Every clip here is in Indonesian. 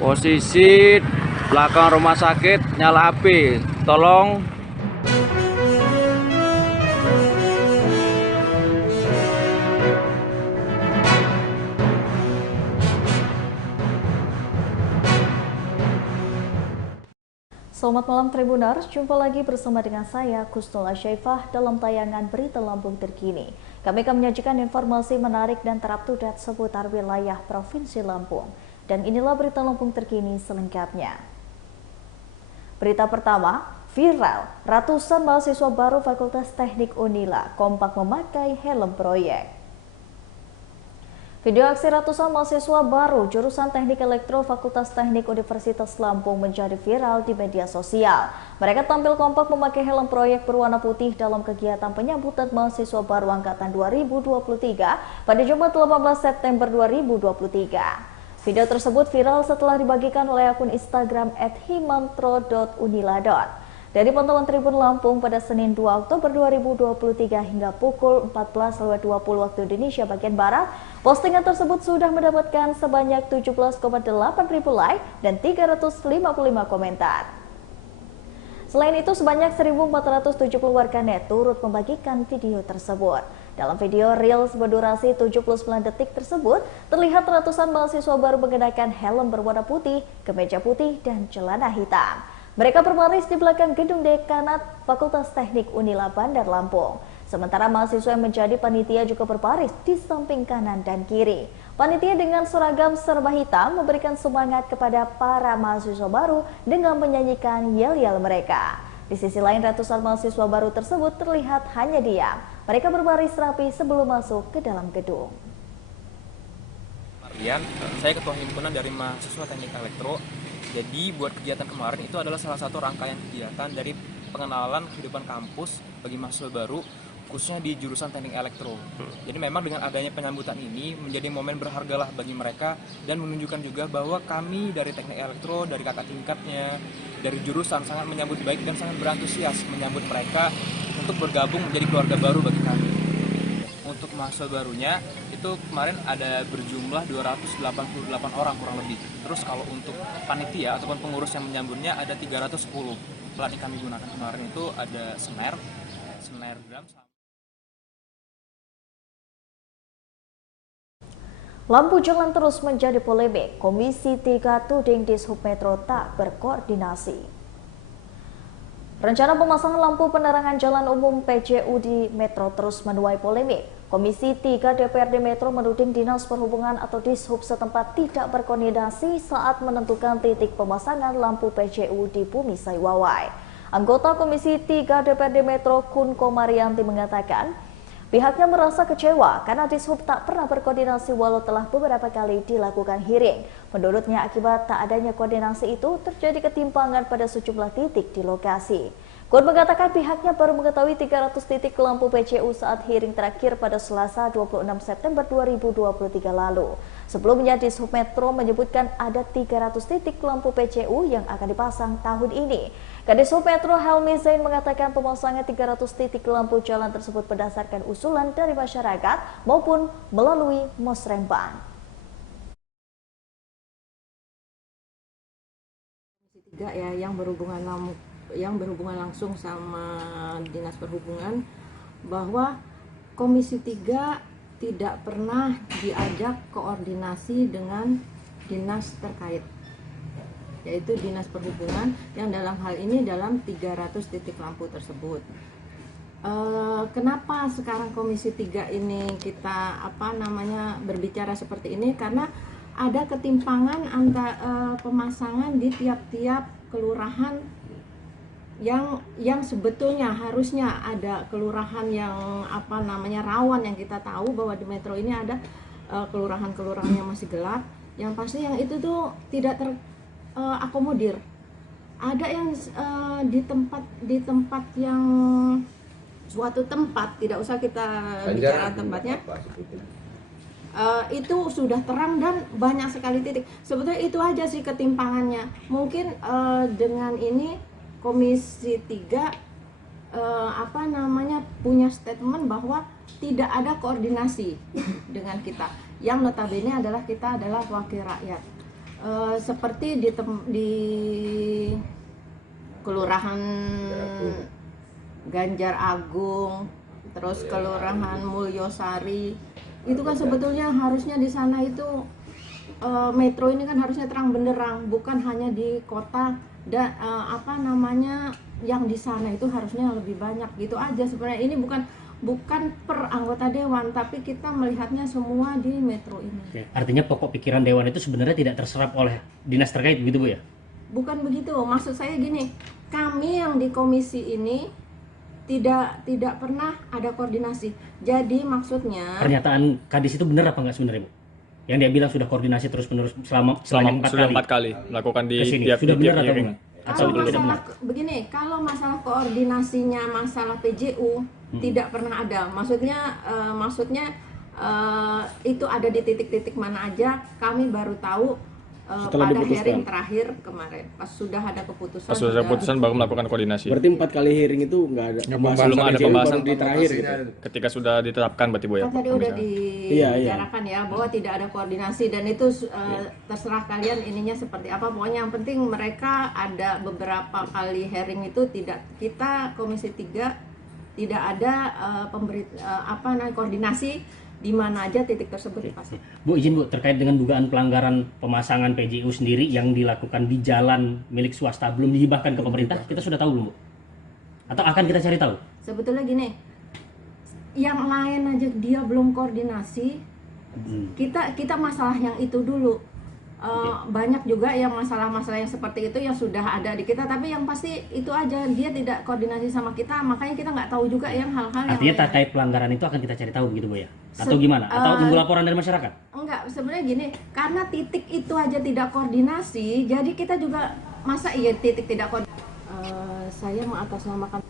Posisi belakang rumah sakit nyala api. Tolong. Selamat malam Tribuners, jumpa lagi bersama dengan saya Kusnul Asyaifah dalam tayangan Berita Lampung terkini. Kami akan menyajikan informasi menarik dan terupdate seputar wilayah Provinsi Lampung. Dan inilah Berita Lampung terkini selengkapnya. Berita pertama, viral, ratusan mahasiswa baru Fakultas Teknik Unila kompak memakai helm proyek. Video aksi ratusan mahasiswa baru jurusan Teknik Elektro Fakultas Teknik Universitas Lampung menjadi viral di media sosial. Mereka tampil kompak memakai helm proyek berwarna putih dalam kegiatan penyambutan mahasiswa baru angkatan 2023 pada Jumat 18 September 2023. Video tersebut viral setelah dibagikan oleh akun Instagram @himantro.unila. Dari pantauan Tribun Lampung pada Senin 2 Oktober 2023 hingga pukul 14.20 waktu Indonesia bagian Barat, postingan tersebut sudah mendapatkan sebanyak 17,8 ribu like dan 355 komentar. Selain itu, sebanyak 1.470 warganet turut membagikan video tersebut. Dalam video Reels berdurasi 79 detik tersebut, terlihat ratusan mahasiswa baru mengenakan helm berwarna putih, kemeja putih, dan celana hitam. Mereka berbaris di belakang gedung dekanat Fakultas Teknik Unila Bandar Lampung. Sementara mahasiswa yang menjadi panitia juga berbaris di samping kanan dan kiri. Panitia dengan seragam serba hitam memberikan semangat kepada para mahasiswa baru dengan menyanyikan yel-yel mereka. Di sisi lain, ratusan mahasiswa baru tersebut terlihat hanya diam. Mereka berbaris rapi sebelum masuk ke dalam gedung. Saya ketua himpunan dari mahasiswa Teknik Elektro. Jadi buat kegiatan kemarin itu adalah salah satu rangkaian kegiatan dari pengenalan kehidupan kampus bagi mahasiswa baru, khususnya di jurusan Teknik Elektro. Jadi memang dengan adanya penyambutan ini menjadi momen berharga lah bagi mereka dan menunjukkan juga bahwa kami dari Teknik Elektro, dari kakak tingkatnya, dari jurusan sangat menyambut baik dan sangat berantusias menyambut mereka untuk bergabung menjadi keluarga baru bagi kami. Untuk mahasiswa barunya itu kemarin ada berjumlah 288 orang kurang lebih. Terus kalau untuk panitia ataupun pengurus yang menyambutnya ada 310. Alat yang kami gunakan kemarin itu ada snare drum. Lampu jalan terus menjadi polemik. Komisi 3 tuding Dishub Metro tak berkoordinasi. Rencana pemasangan lampu penerangan jalan umum PJU di Metro terus menuai polemik. Komisi 3 DPRD Metro menuding Dinas Perhubungan atau Dishub setempat tidak berkoordinasi saat menentukan titik pemasangan lampu PJU di Bumi Saiwawai. Anggota Komisi 3 DPRD Metro Kun Komarianti mengatakan, pihaknya merasa kecewa karena Dishub tak pernah berkoordinasi walau telah beberapa kali dilakukan hearing. Menurutnya akibat tak adanya koordinasi itu terjadi ketimpangan pada sejumlah titik di lokasi. Kun mengatakan pihaknya baru mengetahui 300 titik lampu PJU saat hearing terakhir pada Selasa 26 September 2023 lalu. Sebelumnya Dishub Metro menyebutkan ada 300 titik lampu PJU yang akan dipasang tahun ini. Kadishub Metro Helmi Zain mengatakan pemasangan 300 titik lampu jalan tersebut berdasarkan usulan dari masyarakat maupun melalui Musrembang. Tiga ya yang berhubungan langsung sama Dinas Perhubungan, bahwa Komisi 3 tidak pernah diajak koordinasi dengan dinas terkait, yaitu Dinas Perhubungan yang dalam hal ini dalam 300 titik lampu tersebut. Kenapa sekarang Komisi 3 ini kita berbicara seperti ini? Karena ada ketimpangan antara pemasangan di tiap-tiap kelurahan yang sebetulnya harusnya ada kelurahan yang rawan, yang kita tahu bahwa di Metro ini ada kelurahan-kelurahan yang masih gelap, yang pasti yang itu tuh tidak terakomodir. Ada yang di tempat yang suatu tempat, tidak usah kita bicara tempatnya, itu sudah terang dan banyak sekali titik. Sebetulnya itu aja sih ketimpangannya. Mungkin dengan ini Komisi 3 punya statement bahwa tidak ada koordinasi dengan kita, yang notabene adalah kita adalah wakil rakyat. seperti di Kelurahan Ganjar Agung, terus Kelurahan Mulyosari, itu kan sebetulnya harusnya di sana itu metro ini kan harusnya terang benderang, bukan hanya di kota dan yang di sana itu harusnya lebih banyak gitu aja sebenarnya. Ini bukan per anggota dewan, tapi kita melihatnya semua di metro ini. Oke, artinya pokok pikiran dewan itu sebenarnya tidak terserap oleh dinas terkait, begitu Bu ya? Bukan begitu, maksud saya gini, kami yang di komisi ini tidak pernah ada koordinasi. Jadi maksudnya Pernyataan Kadis itu benar apa enggak sebenarnya Bu? Yang dia bilang sudah koordinasi terus menerus selama Selama 4 sudah kali 4 kali melakukan di kesini. tiap Sudah benar atau hearing. enggak? Atau kalau tidak masalah benar? begini, kalau masalah koordinasinya masalah PJU tidak pernah ada. Maksudnya itu ada di titik-titik mana aja, kami baru tahu Setelah pada diputuskan. hearing terakhir kemarin, pas sudah ada keputusan. Pas sudah ada keputusan baru melakukan koordinasi. Berarti 4 kali hearing itu nggak ada pembahasan belum soal ada PJU, pembahasan baru di terakhir gitu. Ketika sudah ditetapkan berarti Bu ya. Kan tadi udah Iya. dibicarakan ya bahwa tidak ada koordinasi, dan itu terserah kalian ininya seperti apa. Pokoknya yang penting mereka ada beberapa kali hearing itu kita Komisi 3 tidak ada koordinasi di mana aja titik tersebut dipasang. Bu, izin Bu, terkait dengan dugaan pelanggaran pemasangan PJU sendiri yang dilakukan di jalan milik swasta belum dihibahkan ke pemerintah, kita sudah tahu belum Bu? Atau akan kita cari tahu? Sebetulnya gini, yang lain aja dia belum koordinasi, kita masalah yang itu dulu. Banyak juga yang masalah-masalah yang seperti itu yang sudah ada di kita, tapi yang pasti itu aja dia tidak koordinasi sama kita, makanya kita nggak tahu juga yang hal-hal yang Artinya lain. terkait pelanggaran itu akan kita cari tahu begitu Bu ya? Atau gimana? Atau nunggu laporan dari masyarakat? Enggak, sebenarnya gini, karena titik itu aja tidak koordinasi, jadi kita juga masa iya titik tidak koordinasi. Saya mengatasnamakan.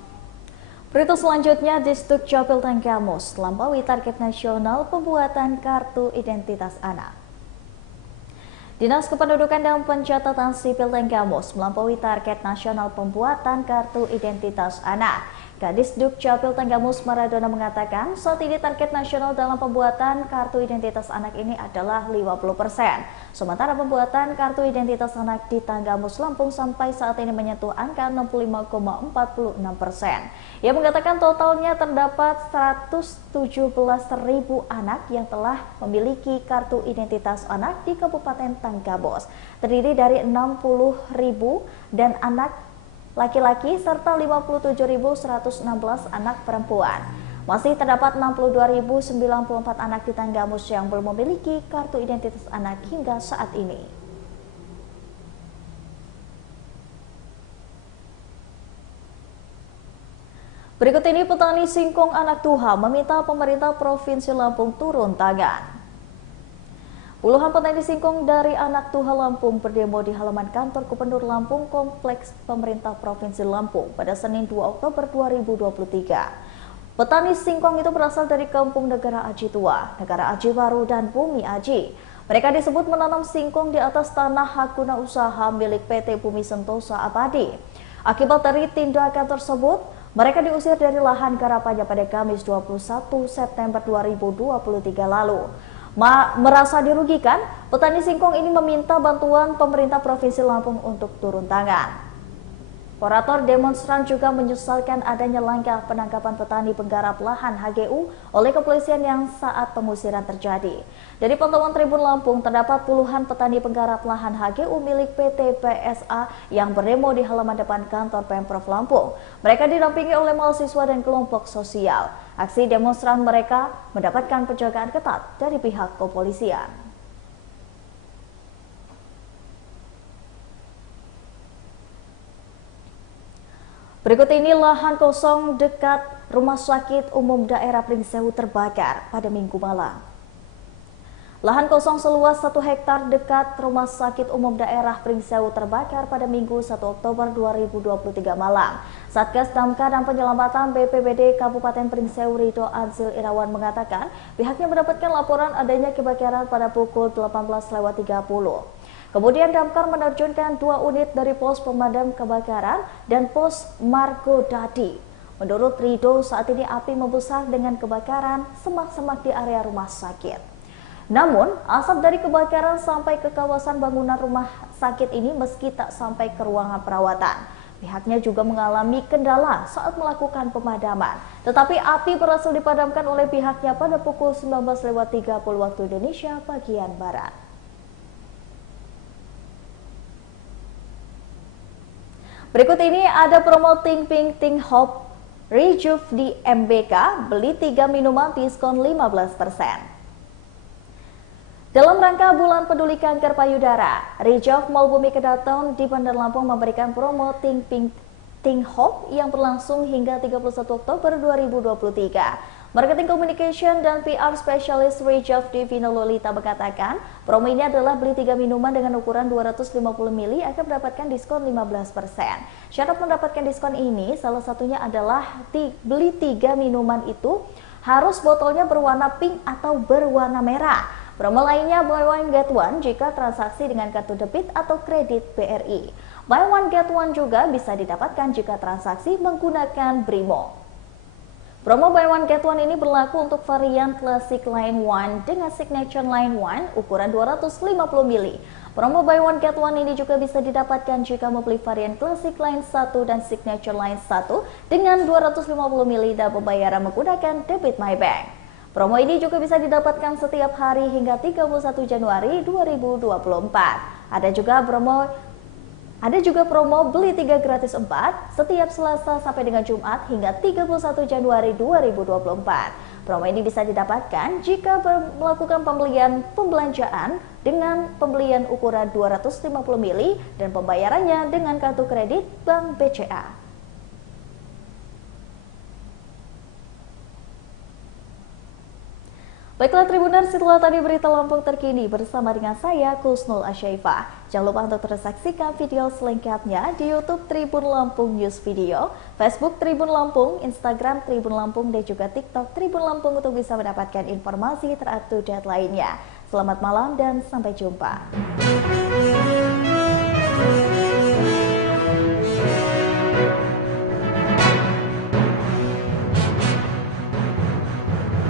Berita selanjutnya, Disduk Capil Tenggamus melampaui target nasional pembuatan kartu identitas anak. Dinas Kependudukan dan Pencatatan Sipil Tenggamus melampaui target nasional pembuatan kartu identitas anak. Kadisduk Capil Tenggamus Maradona mengatakan saat ini target nasional dalam pembuatan kartu identitas anak ini adalah 50%. Sementara pembuatan kartu identitas anak di Tenggamus Lampung sampai saat ini menyentuh angka 65,46%. Ia mengatakan totalnya terdapat 117.000 anak yang telah memiliki kartu identitas anak di Kabupaten Tenggamus. Terdiri dari 60.000 dan anak laki-laki serta 57.116 anak perempuan. Masih terdapat 62.094 anak di Tenggamus yang belum memiliki kartu identitas anak hingga saat ini. Berikut ini petani singkong anak tuha meminta pemerintah Provinsi Lampung turun tangan. Puluhan petani singkong dari Anak Tuha Lampung berdemo di halaman kantor Gubernur Lampung Kompleks Pemerintah Provinsi Lampung pada Senin 2 Oktober 2023. Petani singkong itu berasal dari Kampung Negara Aji Tua, Negara Aji Baru, dan Bumi Aji. Mereka disebut menanam singkong di atas tanah hak guna usaha milik PT Bumi Sentosa Abadi. Akibat dari tindakan tersebut, mereka diusir dari lahan garapannya pada Kamis 21 September 2023 lalu. Merasa dirugikan, petani singkong ini meminta bantuan pemerintah Provinsi Lampung untuk turun tangan. Orator demonstran juga menyesalkan adanya langkah penangkapan petani penggarap lahan HGU oleh kepolisian yang saat pengusiran terjadi. Dari pantauan Tribun Lampung, terdapat puluhan petani penggarap lahan HGU milik PT PSA yang berdemo di halaman depan kantor Pemprov Lampung. Mereka didampingi oleh mahasiswa dan kelompok sosial. Aksi demonstran mereka mendapatkan penjagaan ketat dari pihak kepolisian. Berikut ini lahan kosong dekat Rumah Sakit Umum Daerah Pringsewu terbakar pada Minggu malam. Lahan kosong seluas 1 hektar dekat Rumah Sakit Umum Daerah Pringsewu terbakar pada Minggu 1 Oktober 2023 malam. Satgas Damkar dan Penyelamatan BPBD Kabupaten Pringsewu Ridho Azil Irawan mengatakan pihaknya mendapatkan laporan adanya kebakaran pada pukul 18.30. Kemudian damkar menerjunkan 2 unit dari pos pemadam kebakaran dan pos Margodadi. Menurut Ridho, saat ini api membesar dengan kebakaran semak-semak di area rumah sakit. Namun, asap dari kebakaran sampai ke kawasan bangunan rumah sakit ini meski tak sampai ke ruangan perawatan. Pihaknya juga mengalami kendala saat melakukan pemadaman. Tetapi api berhasil dipadamkan oleh pihaknya pada pukul 19.30 waktu Indonesia bagian Barat. Berikut ini ada promo Ting Ping Ting Hop Rejuve di MBK, beli 3 minuman diskon 15%. Dalam rangka Bulan Peduli Kanker Payudara, Rejuve Mall Bumi Kedaton di Bandar Lampung memberikan promo Ting Ping Ting Hop yang berlangsung hingga 31 Oktober 2023. Marketing Communication dan PR Specialist Rejuve Divina Lolita mengatakan, promo ini adalah beli 3 minuman dengan ukuran 250 ml akan mendapatkan diskon 15%. Syarat mendapatkan diskon ini salah satunya adalah beli 3 minuman itu harus botolnya berwarna pink atau berwarna merah. Promo lainnya buy one get one jika transaksi dengan kartu debit atau kredit BRI. Buy one get one juga bisa didapatkan jika transaksi menggunakan Brimo. Promo buy one get one ini berlaku untuk varian Classic Line 1 dengan Signature Line 1 ukuran 250 ml. Promo buy one get one ini juga bisa didapatkan jika membeli varian Classic Line 1 dan Signature Line 1 dengan 250 ml dan pembayaran menggunakan debit My Bank. Promo ini juga bisa didapatkan setiap hari hingga 31 Januari 2024. Ada juga promo beli 3 gratis 4 setiap Selasa sampai dengan Jumat hingga 31 Januari 2024. Promo ini bisa didapatkan jika melakukan pembelanjaan dengan pembelian ukuran 250 ml dan pembayarannya dengan kartu kredit Bank BCA. Baiklah Tribuners, itulah tadi berita Lampung terkini bersama dengan saya Kusnul Asyaifah. Jangan lupa untuk terus saksikan video selengkapnya di YouTube Tribun Lampung News Video, Facebook Tribun Lampung, Instagram Tribun Lampung, dan juga TikTok Tribun Lampung untuk bisa mendapatkan informasi terupdate lainnya. Selamat malam dan sampai jumpa.